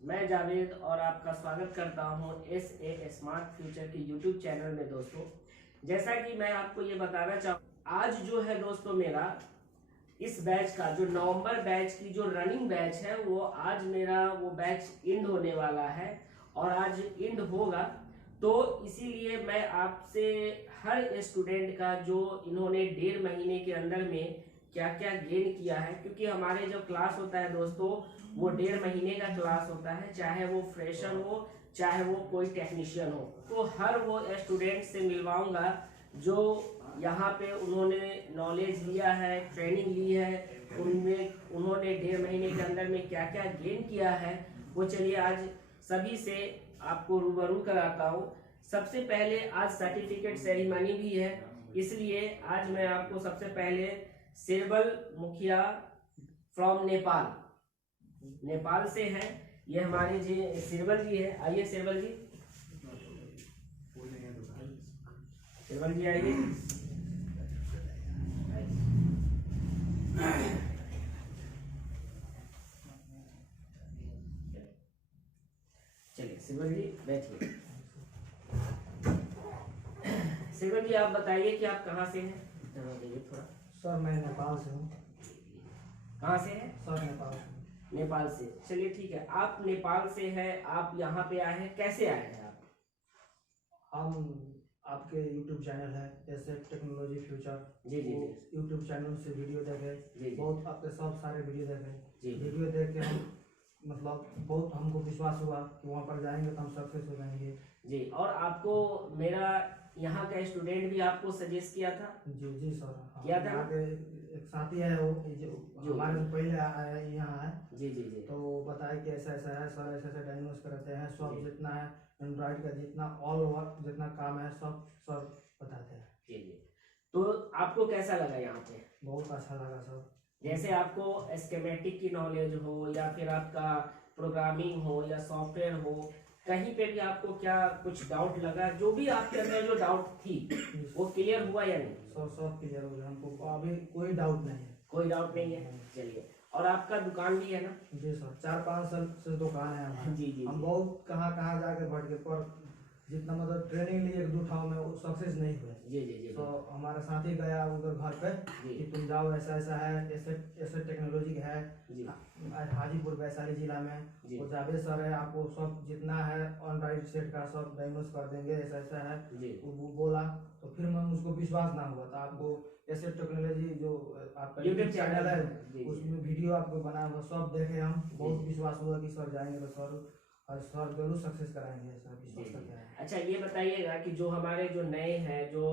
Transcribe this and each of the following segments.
मैं जावेद और आपका स्वागत करता हूं SA स्मार्ट फ्यूचर के YouTube चैनल में। दोस्तों, जैसा कि मैं आपको ये बताना चाहूँ, आज जो है दोस्तों मेरा इस बैच का जो नवंबर बैच की जो रनिंग बैच है वो आज मेरा वो बैच इंड होने वाला है और आज इंड होगा। तो इसीलिए मैं आपसे हर स्टूडेंट का जो इन्होंने 1.5 महीने के अंदर में क्या क्या गेन किया है, क्योंकि हमारे जो क्लास होता है दोस्तों वो 1.5 महीने का क्लास होता है, चाहे वो फ्रेशर हो चाहे वो कोई टेक्नीशियन हो। तो हर वो स्टूडेंट से मिलवाऊंगा जो यहाँ पे उन्होंने नॉलेज लिया है, ट्रेनिंग ली है, उनमें उन्होंने 1.5 महीने के अंदर में क्या क्या गेन किया है, वो चलिए आज सभी से आपको रूबरू कराता हूँ। सबसे पहले आज सर्टिफिकेट सेरेमनी भी है, इसलिए आज मैं आपको सबसे पहले सिरबल मुखिया फ्रॉम नेपाल से है, ये हमारे जी सिरबल जी है। आइए सिरबल जी, सिरबल जी आइए। चलिए सिरबल जी बैठिए। सिरबल जी आप बताइए कि आप कहाँ से हैं? थोड़ा सर मैं नेपाल से हूँ। कहाँ से हैं? सर नेपाल से। नेपाल से, चलिए ठीक है। आप नेपाल से हैं, आप यहाँ पे आए हैं, कैसे आए हैं आप? हम आपके YouTube चैनल है जैसे टेक्नोलॉजी फ्यूचर, जी जी YouTube चैनल से वीडियो देखे, जी बहुत आपके सब सारे वीडियो देखे। जी वीडियो देख के हम मतलब बहुत हमको विश्वास हुआ कि वहाँ पर जाएंगे तो हम सक्सेस हो जाएंगे। जी। और आपको मेरा यहाँ का स्टूडेंट भी आपको सजेस्ट किया था? जी जी सर, किया था। आगे एक साथी है वो जो हमारे से पहले आया यहाँ है। जी जी जी। तो वो बताया कि ऐसा ऐसा है सर, ऐसे ऐसे डायग्नोस करते हैं, सब जितना है एंड्रॉइड का जितना ऑल ओवर जितना काम है सब सर बताते हैं। जी जी। तो आपको कैसा लगा यहाँ पे? बहुत अच्छा लगा सर। जैसे आपको स्कीमेटिक की नॉलेज हो या फिर आपका प्रोग्रामिंग हो या सॉफ्टवेयर हो, कहीं पे भी आपको क्या कुछ डाउट लगा? जो भी आपके अंदर जो डाउट थी वो क्लियर हुआ या नहीं? सब क्लियर हो गया, हमको अभी कोई डाउट नहीं है। कोई डाउट नहीं है। चलिए, और आपका दुकान भी है ना? जी सर, 4-5 साल से दुकान है हमारा। जी जी। हम बहुत कहाँ जाके भटके, पर जितना मतलब ट्रेनिंग लिए 1-2 ठाव में वो सक्सेस नहीं हुए। जी जी जी। तो हमारा साथी गया उधर घर पे कि तुम जाओ, ऐसा ऐसा है, ऐसे टेक्नोलॉजी है हाजीपुर वैशाली जिला में, वो जावेद सर है, आपको सब जितना है एंड्रॉइड सेट का सब डायग्नोस कर देंगे, ऐसा ऐसा है। वो बोला तो फिर मैं उसको विश्वास ना हुआ था। आपको ऐसे टेक्नोलॉजी जो आपका यूट्यूब चैनल है उसमें वीडियो आपको बना हुआ सब देखे, हम बहुत विश्वास हुआ कि सर जाएंगे तो सर जरूर सक्सेस कराएंगे, ऐसा विश्वास करते हैं। अच्छा, ये बताइएगा कि जो हमारे जो नए हैं जो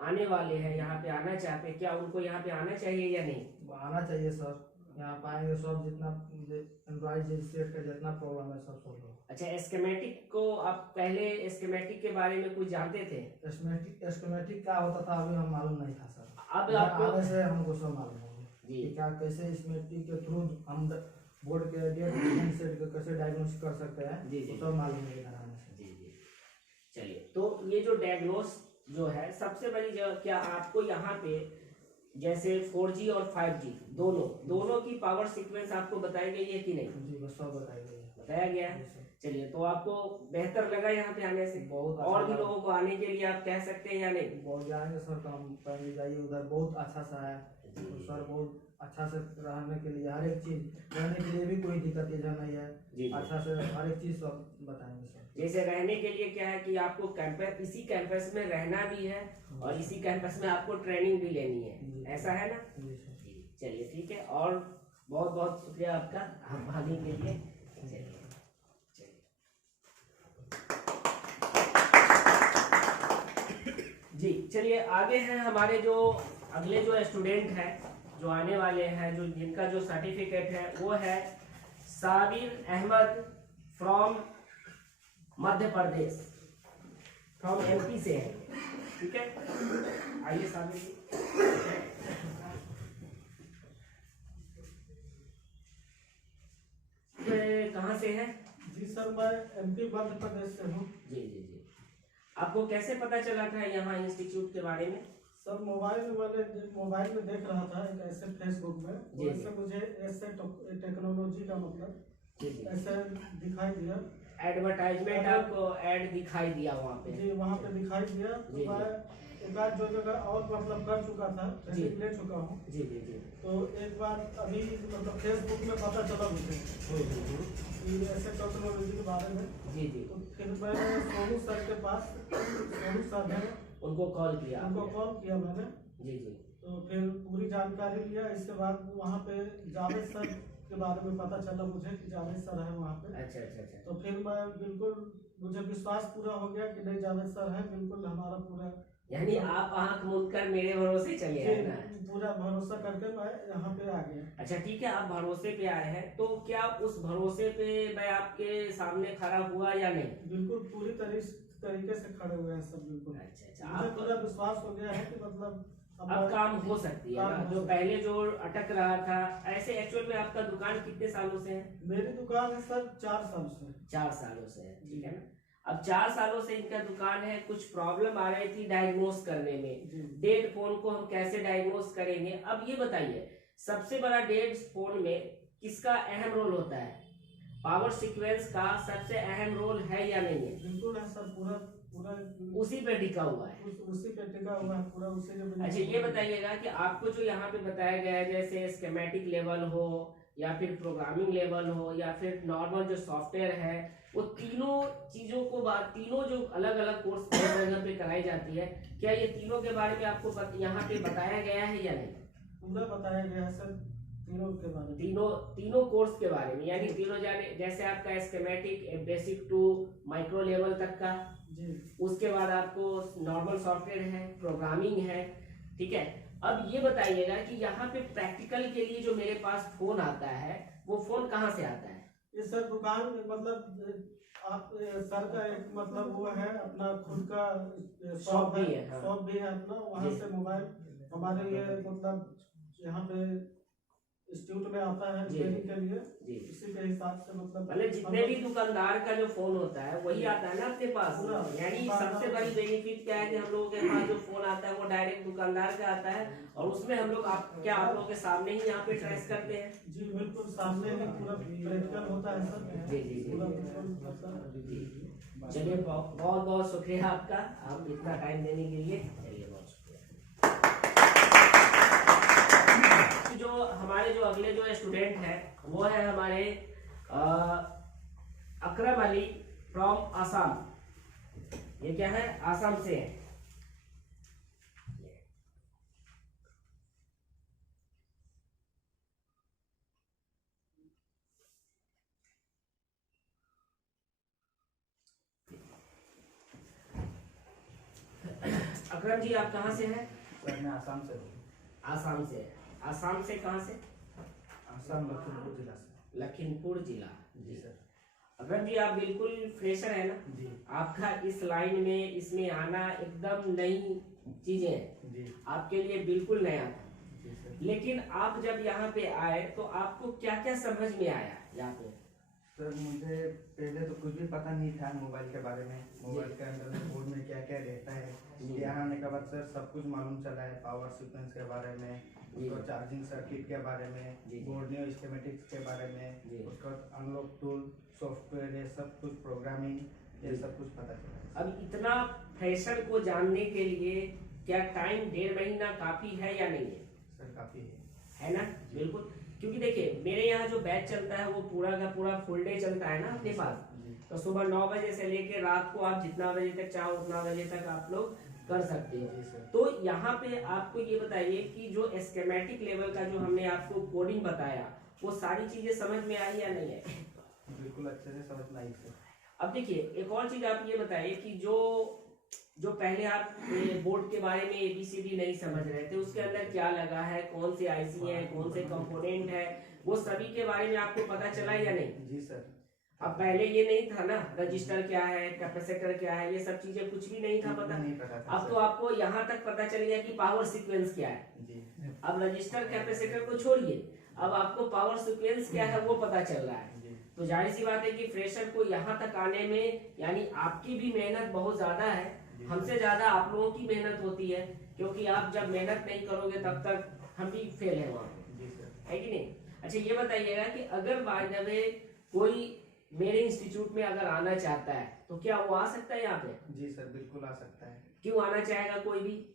आने वाले हैं यहाँ पे आना चाहते हैं, क्या उनको यहाँ पे आना चाहिए या नहीं? आना चाहिए सर, यहाँ पाएंगे सब जितना एंड्रॉइड सेट का जितना प्रॉब्लम है सब सॉल्व होगा। अच्छा, स्कीमेटिक को आप पहले स्कीमेटिक के बारे में कुछ जानते थे? स्कीमेटिक क्या होता था अभी हम मालूम नहीं था सर। अब आपको आगे से हमको सब मालूम होगा कि क्या कैसे स्कीमेटिक के थ्रू हम बोर्ड के डेट सेट को कैसे डायग्नोस कर सकते हैं, तो सब मालूम है इधर आने से। जी जी। चलिए, तो ये जो डायग्नोस जो है सबसे बड़ी जगह, क्या आपको यहाँ पे जैसे 4G और 5G दोनों की पावर सीक्वेंस आपको बताई गई है कि नहीं? जी बस सब बताया गया है। चलिए, तो आपको बेहतर लगा यहाँ पे आने से? बहुत और भी लोगों को आने के लिए आप कह सकते हैं या नहीं? बहुत जाएंगे सर, तो हम पहले जाइए उधर, बहुत अच्छा सा है तो सर, बहुत अच्छा से रहने के लिए हर एक चीज, रहने के लिए भी कोई दिक्कत इधर नहीं है, अच्छा से हर एक चीज सब बताएंगे सर। जैसे रहने के लिए क्या है कि आपको कैंपस, इसी कैंपस में रहना भी है और इसी कैंपस में आपको ट्रेनिंग भी लेनी है, ऐसा है ना? चलिए ठीक है, और बहुत बहुत शुक्रिया आपका आने के लिए। जी चलिए, आगे हैं हमारे जो अगले जो स्टूडेंट हैं जो आने वाले हैं, जो जिनका जो सर्टिफिकेट है वो है Sabir Ahmed from Madhya Pradesh, from MP से है, ठीक है। आइए साबिर जी। कहाँ से है? जी सर, मैं MP मध्य प्रदेश से हूँ। जी जी जी। आपको कैसे पता चला था यहाँ इंस्टीट्यूट के बारे में? सर मोबाइल में देख रहा था एक ऐसे फेसबुक में, वैसे मुझे ऐसे टेक्नोलॉजी का मतलब जी जी। ऐसे दिखाई दिया, एडवर्टाइजमेंट आपको ऐड दिखाई दिया वहाँ पे? जी वहाँ पे दिखाई दिया। तो जी, मैं एक बार जो जगह और मतलब कर चुका था, जी। ट्रेनिंग ले चुका हूँ। जी जी जी। तो एक बार अभी मतलब फेसबुक में पता चला मुझे कि ऐसे टेक्नोलॉजी के बारे में। जी जी। तो फिर मैंने सोनू सर के पास, सोनू सर है, उनको कॉल किया उनको आपने? कॉल किया मैंने। जी जी। तो फिर पूरी जानकारी लिया। इसके बाद वहाँ पे जावेद सर के बारे में पता चला मुझे कि जावेद सर है वहाँ पे। अच्छा अच्छा अच्छा। तो फिर मैं बिल्कुल, मुझे विश्वास पूरा हो गया कि नहीं जावेद सर है, बिल्कुल हमारा पूरा, यानी आप आंख मूंद कर मेरे भरोसे चले आए ना? पूरा भरोसा करके मैं यहाँ पे आ गया। अच्छा ठीक है, आप भरोसे पे आए हैं, तो क्या उस भरोसे पे मैं आपके सामने खड़ा हुआ या नहीं? बिल्कुल पूरी तरीके से खड़े हुए हैं सब, बिल्कुल। अच्छा अच्छा। मुझे आप पूरा विश्वास हो गया है कि मतलब अब काम हो सकती है ना? जो पहले जो अटक रहा था, ऐसे एक्चुअल में आपका दुकान कितने सालों से है? मेरी दुकान है सर 4 साल से। 4 सालों से है, ठीक है ना? अब 4 सालों से इनका दुकान है, कुछ प्रॉब्लम आ रही थी डायग्नोस करने में। डेड फोन को हम कैसे डायग्नोस करेंगे? अब ये बताइए, सबसे बड़ा डेड फोन में किसका अहम रोल होता है? पावर सीक्वेंस का सबसे अहम रोल है या नहीं है? बिल्कुल है सर, पूरा पूरा उसी पे टिका हुआ है। उसी पे टिका हुआ है, पूरा उसी के। अच्छा ये बताइएगा कि आपको जो यहाँ पे बताया गया है, जैसे स्कीमेटिक लेवल हो या फिर प्रोग्रामिंग लेवल हो या फिर नॉर्मल जो सॉफ्टवेयर है, वो तीनों चीजों को तीनों जो अलग अलग कोर्स जगह पे कराई जाती है, क्या ये तीनों के बारे में आपको यहाँ पे बताया गया है या नहीं? पूरा बताया गया है सर, तीनों के बारे में, तीनों कोर्स के बारे में, यानी तीनों जाने, जैसे आपका schematic basic to micro level तक का जी। उसके बाद आपको नॉर्मल सॉफ्टवेयर है, प्रोग्रामिंग है, ठीक है। अब ये बताइएगा कि यहाँ पे प्रैक्टिकल के लिए जो मेरे पास फोन आता है, वो फोन कहाँ से आता है? ये सर दुकान मतलब आप सर का एक मतलब वो है अपना खुद का शॉप भी है, हाँ। शॉप भी है अपना, वहाँ से मोबाइल हमारे ये मतलब यहाँ पे इंस्टीट्यूट में आता है रिपेयरिंग के लिए। जी। इसी के हिसाब से मतलब जितने भी दुकानदार का जो फोन होता है वही आता है ना अपने पास। यानी सबसे बड़ी बेनिफिट क्या है कि हम लोगों के पास जो फोन आता है वो डायरेक्ट दुकानदार का आता है, और उसमें हम लोग आप लोगों के सामने ही यहाँ पे ट्रेस करते हैं? जी बिल्कुल, सामने ही पूरा प्रैक्टिकल होता है सर। जी जी जी। चलिए बहुत बहुत शुक्रिया आपका, आप इतना टाइम देने के लिए। चलिए बहुत शुक्रिया। जो हमारे जो अगले जो स्टूडेंट है वो है हमारे अकरम अली फ्रॉम आसाम। ये क्या है? आसाम से है। अकरम जी आप कहाँ से हैं? सर मैं आसाम से हूँ। आसाम से। आसाम से कहाँ से? आसाम लखीमपुर जिला से। लखीमपुर जिला। जी सर। अकरम जी आप बिल्कुल फ्रेशर है ना? जी। आपका इस लाइन में इसमें आना एकदम नई चीजें हैं। जी। आपके लिए बिल्कुल नया था। जी सर। लेकिन आप जब यहाँ पे आए तो आपको क्या क्या समझ में आया यहाँ पे? सर मुझे पहले तो कुछ भी पता नहीं था मोबाइल के बारे में, मोबाइल के अंदर बोर्ड में क्या क्या रहता है। यहाँ आने के बाद सर सब कुछ मालूम चला है, पावर सीक्वेंस के बारे में, उसको चार्जिंग सर्किट के बारे में, बोर्ड स्कीमेटिक्स के बारे में, उसका अनलॉक टूल सॉफ्टवेयर, ये सब कुछ प्रोग्रामिंग, ये सब कुछ पता चला। अब इतना फ्रेशर को जानने के लिए क्या टाइम 1.5 महीना काफी है या नहीं है? सर काफी है ना? बिल्कुल, क्योंकि देखिए मेरे यहाँ जो बैच चलता है वो पूरा का पूरा फुल डे चलता है ना अपने पास। तो सुबह 9 बजे से लेके रात को आप जितना बजे तक चाहो उतना बजे तक आप लोग कर सकते हो। तो यहाँ पे आपको ये बताइए कि जो स्कीमेटिक लेवल का जो हमने आपको कोडिंग बताया, वो सारी चीजें समझ में आई या नहीं है? बिल्कुल अच्छे से समझ में आई सर। अब देखिए एक और चीज आप ये बताइए कि जो पहले आप बोर्ड के बारे में ABCD नहीं समझ रहे थे, उसके अंदर क्या लगा है, कौन से IC है, कौन से कंपोनेंट है, वो सभी के बारे में आपको पता चला या नहीं? जी सर। अब पहले ये नहीं था ना, रजिस्टर क्या है, कैपेसिटर क्या है, ये सब चीजें कुछ भी नहीं था पता। नहीं पता था। अब तो आपको यहाँ तक पता चल गया कि पावर सीक्वेंस क्या है। जी। अब रजिस्टर कैपेसिटर को छोड़िए, अब आपको पावर सीक्वेंस क्या है वो पता चल रहा है। तो जाहिर सी बात है कि फ्रेशर को यहाँ तक आने में यानी आपकी भी मेहनत बहुत ज्यादा है, हमसे ज्यादा आप लोगों की मेहनत होती है, क्योंकि आप जब मेहनत नहीं करोगे तब तक हम भी फेल है वहाँ पे, है कि नहीं? अच्छा ये बताइएगा कि अगर बाय द वे कोई मेरे इंस्टीट्यूट में अगर आना चाहता है तो क्या वो आ सकता है यहाँ पे? जी सर, बिल्कुल आ सकता है। क्यों आना चाहेगा कोई भी?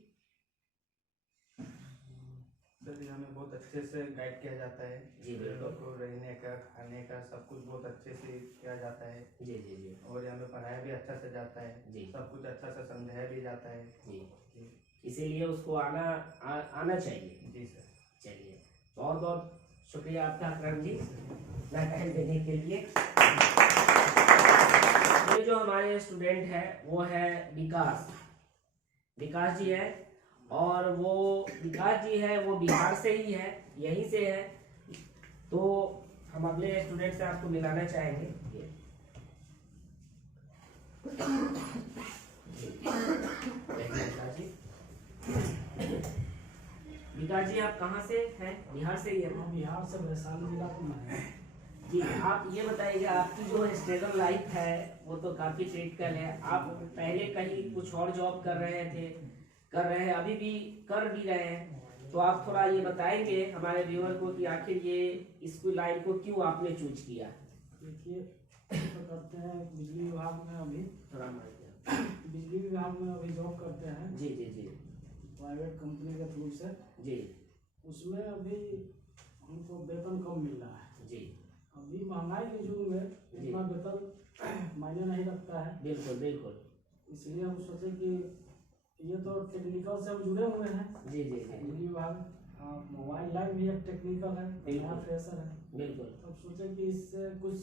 सर यहाँ में बहुत अच्छे से गाइड किया जाता है। जी बिल्कुल। को रहने का, खाने का सब कुछ बहुत अच्छे से किया जाता है। जी जी जी और यहाँ में पढ़ाया भी अच्छा से जाता है। जी। सब कुछ अच्छा से समझाया भी जाता है। जी, जी इसीलिए उसको आना चाहिए। जी सर। चलिए, बहुत बहुत शुक्रिया आपका अकरम जी, इतना टाइम देने के लिए। ये जो हमारे स्टूडेंट है वो है विकास जी है, और वो विकास जी है वो बिहार से ही है, यहीं से है। तो हम अगले स्टूडेंट से आपको मिलाना चाहेंगे। विकास जी आप कहाँ से हैं? बिहार से ही है ना? बिहार से वैशाली जिला को मैं। जी, आप ये बताइएगा, आपकी जो स्ट्रगल लाइफ है वो तो काफी क्रिटिकल है। आप पहले कहीं कुछ और जॉब कर रहे हैं, अभी भी कर भी रहे हैं, तो आप थोड़ा ये बताएंगे हमारे व्यूअर को कि आखिर ये स्कूल लाइन को क्यों आपने चूज किया? देखिए, तो करते हैं बिजली विभाग में, अभी थोड़ा बिजली विभाग में अभी जॉब करते हैं। जी जी जी प्राइवेट कंपनी के थ्रू से। जी उसमें अभी हमको वेतन कम मिल रहा है। जी। अभी महंगाई के युग में इतना वेतन मायने नहीं रखता है। बिल्कुल बिल्कुल। इसलिए हम सोचे कि ये तो टेक्निकल से हम जुड़े हुए हैं। जी जी जी बिजली विभाग, मोबाइल लाइन भी एक टेक्निकल है, नया फ्रेशर है। बिल्कुल। तब सोचे कि इससे कुछ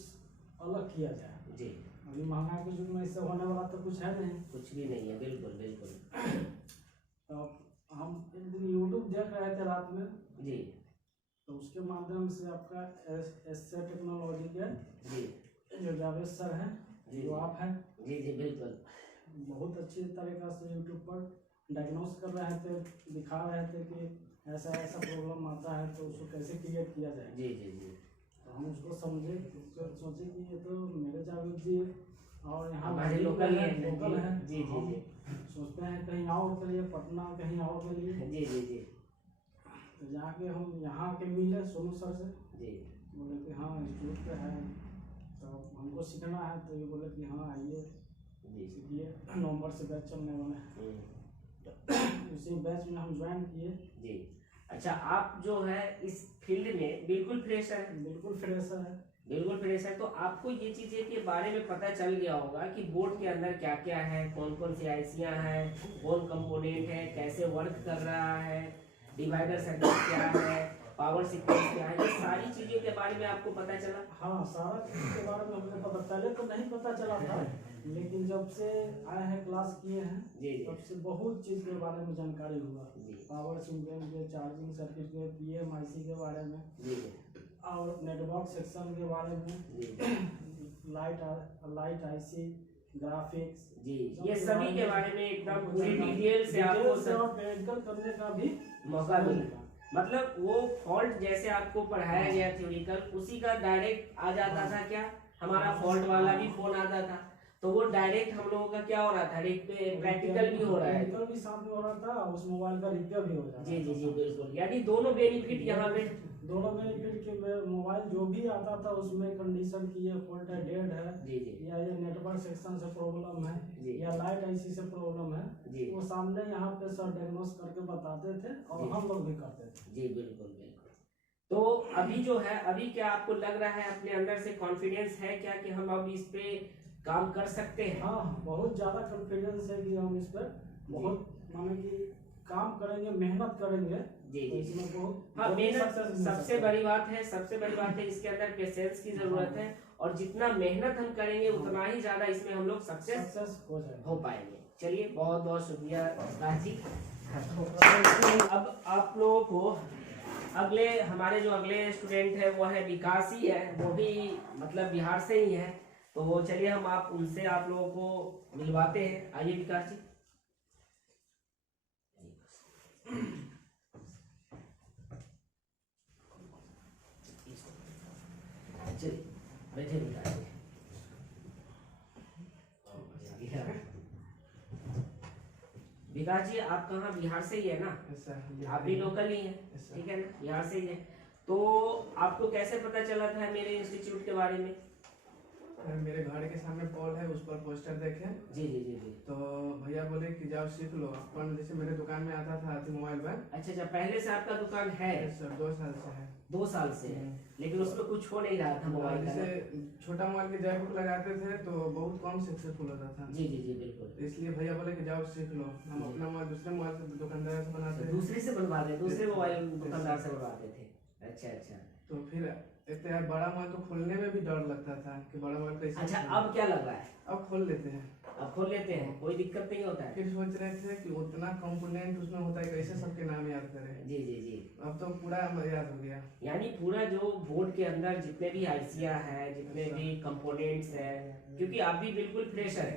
अलग किया जाए। जी। अभी महंगाई के युग में इससे होने वाला तो कुछ है नहीं। कुछ भी नहीं है। बिल्कुल बिल्कुल। तो हम एक दिन यूट्यूब देख रहे थे रात में, जी। तो उसके माध्यम से आपका एससे टेक्नोलॉजी के जी जो जावेद सर हैं, जो आप हैं, जी जी बिल्कुल। बहुत अच्छी तरीक़ा से यूट्यूब पर डायग्नोस कर रहे थे, दिखा रहे थे कि ऐसा ऐसा प्रॉब्लम आता है तो उसको कैसे क्रिएट किया जाए। जी जी जी। तो हम उसको समझे, सोचे कि ये तो मेरे जावेद जी और यहाँ हमारे लोकल है। लोकल है। जी जी जी। सोचते हैं कहीं और के लिए, पटना कहीं और के लिए। जी जी जी तो जाके हम यहाँ के मिले सोनू सर से, जी। बोले कि हाँ इंस्टीट्यूट पे है, तो हमको सीखना है। तो ये बोले कि हाँ आइए जी सीखिए, नवंबर से बैच चलने वाला है। उसी बैच में हम ज्वाइन किए। जी। अच्छा, आप जो है इस फील्ड में बिल्कुल फ्रेशर है? बिल्कुल फ्रेशर है। बिल्कुल फ्रेश है। तो आपको ये चीजें के बारे में पता चल गया होगा कि बोर्ड के अंदर क्या क्या है, कौन कौन सी आईसियां हैं, कौन कंपोनेंट है, कैसे वर्क कर रहा है, डिवाइडर सर्किट क्या है, पावर सीक्वेंस क्या है, ये सारी चीजों के बारे में आपको पता चला? हाँ, सारा चीज के बारे में हमको पता, पहले तो नहीं पता चला था, लेकिन जब से आए हैं क्लास किए हैं तब से बहुत चीज के बारे में जानकारी हुआ। पावर सीक्वेंस के, चार्जिंग सर्किट के, पीएमआईसी के बारे में, और नेटवर्क सेक्शन के बारे में, लाइट आईसी, ग्राफिक्स, जी, ये सभी के बारे में एकदम पूरी डिटेल से आपको प्रैक्टिकल करने का भी मौका मिलेगा। मतलब वो फॉल्ट जैसे आपको पढ़ाया गया थ्योरिकल, उसी का डायरेक्ट आ जाता था। क्या हमारा फॉल्ट वाला भी फोन आता था, तो वो डायरेक्ट हम लोगों का क्या हो रहा था, प्रैक्टिकल भी हो रहा है, प्रैक्टिकल भी साथ में हो रहा था, उस मोबाइल का रिपेयर भी हो जाता था। जी जी जी बिल्कुल। यानी दोनों बेनिफिट यहाँ पे, दोनों बेनिफिट के मोबाइल जो भी आता था उसमें कंडीशन की ये फॉल्ट है, डेड है, जी जी, या ये नेटवर्क सेक्शन से प्रॉब्लम है, या लाइट आईसी से प्रॉब्लम है, जी, वो सामने यहाँ पे सर डायग्नोस करके बताते थे और हम लोग भी करते थे। जी बिल्कुल बिल्कुल। तो अभी जो है, अभी क्या आपको लग रहा है, अपने अंदर से कॉन्फिडेंस है क्या कि हम अब इस पे काम कर सकते हैं? हाँ, बहुत ज्यादा कॉन्फिडेंस है कि हम इस पर बहुत माने कि काम करेंगे, मेहनत करेंगे। जी तो जी, इसमें बहुत हाँ, मेहनत सबसे बड़ी बात है, सबसे बड़ी बात है। इसके अंदर पेशेंस की जरूरत है, और जितना मेहनत हम करेंगे उतना ही ज्यादा इसमें हम लोग सक्सेस हो पाएंगे। चलिए, बहुत बहुत शुक्रिया राजी। अब आप लोगों को हमारे जो अगले स्टूडेंट है वो है विकास ही है, वो भी मतलब बिहार से ही है। तो चलिए हम उनसे आप लोगों को मिलवाते हैं। आइए विकास जी। चलिए बैठे विकास जी। विकास जी, आप कहाँ, बिहार से ही है ना? आप भी लोकल ही हैं, ठीक है ना, बिहार से ही है। तो आपको कैसे पता चला था मेरे इंस्टीट्यूट के बारे में? मेरे घर के सामने पॉल है, उस पर पोस्टर देखे जी जी जी जी। तो भैया बोले कि जाओ सीख लो। अपन जैसे मेरे दुकान में आता था मोबाइल पर। अच्छा अच्छा, पहले से आपका दुकान है? सर 2 साल से है। 2 साल से है, लेकिन उसमें कुछ हो नहीं रहा था मोबाइल का ना? जैसे छोटा मोबाइल के जैक हुक लगाते थे तो बहुत कम सक्सेसफुल होता था। जी जी जी बिल्कुल। तो इसलिए भैया बोले कि जाओ सीख लो। हम अपना मोबाइल दूसरे मोबाइल से दुकानदार से बनाते थे। दूसरे से बनवाते, दूसरे मोबाइल दुकानदार से बनवाते थे? अच्छा अच्छा। तो फिर इतना यार बड़ा मोबाइल तो खोलने में भी डर लगता था कि बड़ा मोबाइल कैसे। अच्छा, अब क्या लग रहा है? अब खोल लेते हैं। अब खोल लेते हैं, कोई दिक्कत नहीं होता है? फिर सोच रहे थे कि उतना कंपोनेंट उसमें होता है, कैसे सबके नाम याद करें। जी जी जी। अब तो पूरा याद हो गया। यानी पूरा जो बोर्ड के अंदर जितने भी आईसियां हैं, जितने भी कंपोनेंट्स हैं, क्योंकि आप भी बिल्कुल फ्रेशर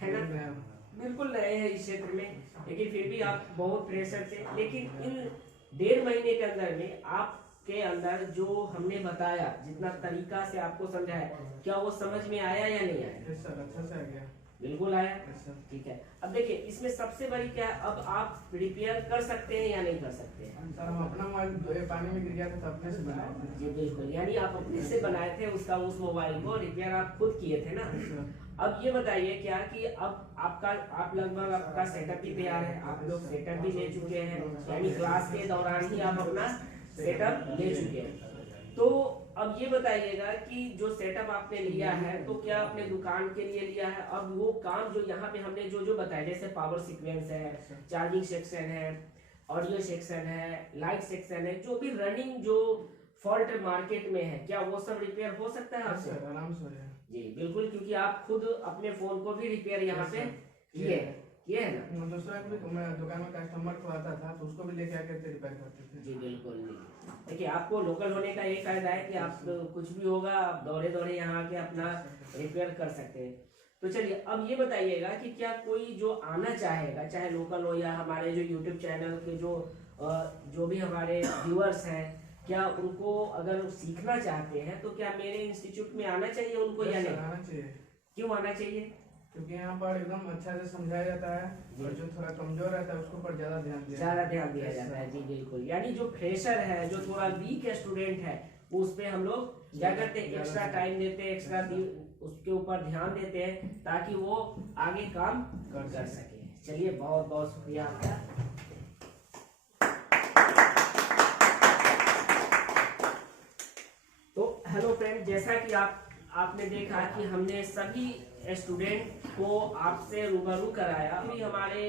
है ना? बिल्कुल नए हैं इस क्षेत्र में, लेकिन फिर भी आप बहुत फ्रेशर थे। लेकिन इन 1.5 महीने के अंदर में आपके अंदर जो हमने बताया, जितना तरीका से आपको समझाया, क्या वो समझ में आया या नहीं आया? सर अच्छा से आ गया। बिल्कुल आया। ठीक है, अब देखिए इसमें सबसे बड़ी क्या है, अब आप रिपेयर कर सकते हैं या नहीं कर सकते हैं? सर हम अपना मोबाइल पानी में गिर गया था तो अपने से बनाए थे। जी बिल्कुल, यानी आप अपने से बनाए थे उसका, उस मोबाइल को रिपेयर आप खुद किए थे ना? अब ये बताइए क्या कि अब आप लगभग आपका सेटअप भी तैयार है, आप लोग सेटअप भी ले चुके हैं, यानी क्लास के दौरान ही आप अपना सेटअप ले चुके हैं। तो अब ये बताइएगा कि जो सेटअप आपने लिया है तो क्या अपने दुकान के लिए लिया है? अब वो काम जो यहाँ पे हमने जो जो बताया, जैसे पावर सीक्वेंस है, चार्जिंग सेक्शन है, ऑडियो सेक्शन है, लाइट सेक्शन है, जो भी रनिंग जो फॉल्ट मार्केट में है, क्या वो सब रिपेयर हो सकता है आपसे? आराम से हो जाए। जी बिल्कुल, क्योंकि आप खुद अपने फोन को भी रिपेयर यहाँ पे किए है ना? दूसरा भी मैं दुकान में कस्टमर को आता था तो उसको भी लेके आके रिपेयर करते थे। जी बिल्कुल। देखिए आपको लोकल होने का एक फायदा है कि आप कुछ भी होगा आप दौड़े दौड़े यहाँ आके अपना रिपेयर कर सकते हैं। तो चलिए अब ये बताइएगा कि क्या कोई जो आना चाहेगा, चाहे लोकल हो या हमारे जो यूट्यूब चैनल के जो भी हमारे व्यूअर्स हैं, क्या उनको अगर सीखना चाहते हैं तो क्या मेरे इंस्टीट्यूट में आना चाहिए उनको या नहीं? आना चाहिए। क्यों आना चाहिए? क्योंकि यहाँ पर एकदम अच्छा से समझाया जाता है और जो थोड़ा कमजोर रहता है उसको पर ज्यादा ध्यान दिया जाता है। जी बिल्कुल, यानी जो फ्रेशर है, जो थोड़ा वीक स्टूडेंट है, वो उस पे हम लोग क्या करते हैं, एक्स्ट्रा टाइम देते हैं, एक्स्ट्रा उसके ऊपर ध्यान देते हैं ताकि वो आगे काम कर सके। चलिए बहुत बहुत शुक्रिया आपका। तो हेलो फ्रेंड, जैसा कि आपने देखा कि हमने सभी स्टूडेंट को आपसे रूबरू कराया। भी हमारे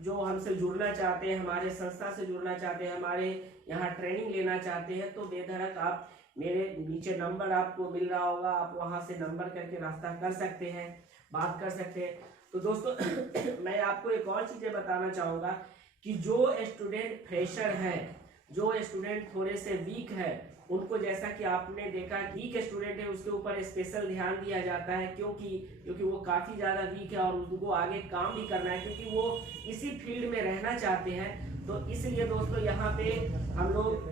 जो हमसे जुड़ना चाहते हैं, हमारे संस्था से जुड़ना चाहते हैं, हमारे यहाँ ट्रेनिंग लेना चाहते हैं, तो बेधड़क आप मेरे नीचे नंबर आपको मिल रहा होगा, आप वहाँ से नंबर करके रास्ता कर सकते हैं, बात कर सकते हैं। तो दोस्तों मैं आपको एक और चीज़ें बताना चाहूँगा कि जो स्टूडेंट फ्रेशर है, जो स्टूडेंट थोड़े से वीक है, उनको जैसा कि आपने देखा वीक स्टूडेंट है उसके ऊपर स्पेशल ध्यान दिया जाता है, क्योंकि वो काफ़ी ज़्यादा वीक है और उनको आगे काम भी करना है, क्योंकि वो इसी फील्ड में रहना चाहते हैं। तो इसलिए दोस्तों यहाँ पे हम लोग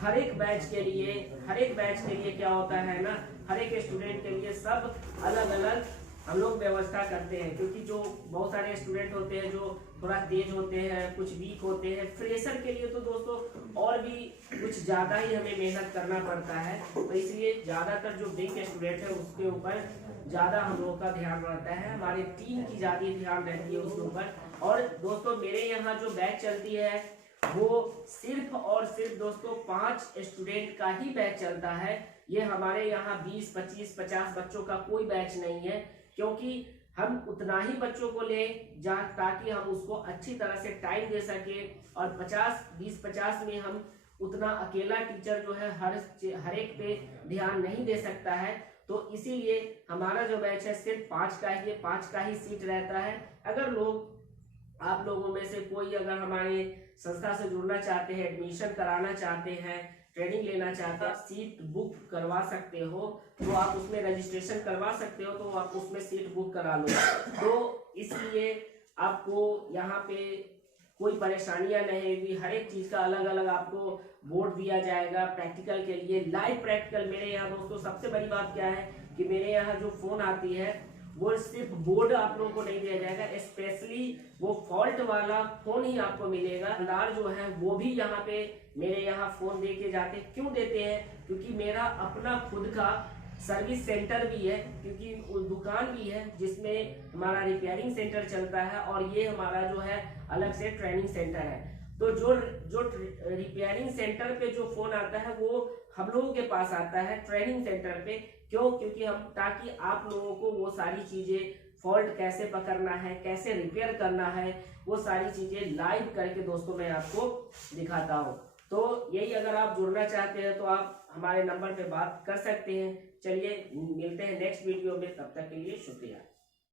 हर एक बैच के लिए क्या होता है ना, हर एक स्टूडेंट के लिए सब अलग अलग हम लोग व्यवस्था करते हैं, क्योंकि जो बहुत सारे स्टूडेंट होते हैं जो थोड़ा तेज होते हैं, कुछ वीक होते हैं। फ्रेशर के लिए तो दोस्तों और भी कुछ ज़्यादा ही हमें मेहनत करना पड़ता है, तो इसलिए ज़्यादातर जो वीक स्टूडेंट है उसके ऊपर ज़्यादा हम लोग का ध्यान रहता है, हमारी टीम की ज़्यादा ध्यान रहती है उसके ऊपर। और दोस्तों मेरे यहाँ जो बैच चलती है वो सिर्फ और सिर्फ दोस्तों 5 स्टूडेंट का ही बैच चलता है। ये हमारे यहाँ 20, 25, 50 बच्चों का कोई बैच नहीं है, क्योंकि हम उतना ही बच्चों को ले ताकि हम उसको अच्छी तरह से टाइम दे सके। और 20-50 में हम उतना अकेला टीचर जो है हर एक पे ध्यान नहीं दे सकता है, तो इसीलिए हमारा जो बैच है सिर्फ 5 का ही सीट रहता है। अगर आप लोगों में से कोई अगर हमारे संस्था से जुड़ना चाहते हैं, एडमिशन कराना चाहते हैं, ट्रेनिंग लेना चाहते हैं, सीट बुक करवा सकते हो, तो आप उसमें रजिस्ट्रेशन करवा सकते हो, तो आप उसमें सीट बुक करा लो। तो इसलिए आपको यहाँ पे कोई परेशानियां नहीं होगी, हर एक चीज़ का अलग अलग आपको बोर्ड दिया जाएगा प्रैक्टिकल के लिए, लाइव प्रैक्टिकल। मेरे यहाँ दोस्तों सबसे बड़ी बात क्या है कि मेरे यहाँ जो फ़ोन आती है वो सिर्फ बोर्ड आप लोगों को नहीं दिया जाएगा, स्पेशली वो फॉल्ट वाला फोन ही आपको मिलेगा। दुकानदार जो है वो भी यहाँ पे मेरे यहाँ फोन दे के जाते, क्यों देते हैं? क्योंकि मेरा अपना खुद का सर्विस सेंटर भी है, क्योंकि दुकान भी है जिसमें हमारा रिपेयरिंग सेंटर चलता है, और ये हमारा जो है अलग से ट्रेनिंग सेंटर है। तो जो रिपेयरिंग सेंटर पे जो फोन आता है वो हम लोगों के पास आता है ट्रेनिंग सेंटर पे। क्यों? क्योंकि हम ताकि आप लोगों को वो सारी चीजें, फॉल्ट कैसे पकड़ना है, कैसे रिपेयर करना है, वो सारी चीजें लाइव करके दोस्तों मैं आपको दिखाता हूँ। तो यही, अगर आप जुड़ना चाहते हैं तो आप हमारे नंबर पे बात कर सकते हैं। चलिए मिलते हैं नेक्स्ट वीडियो में, तब तक के लिए शुक्रिया।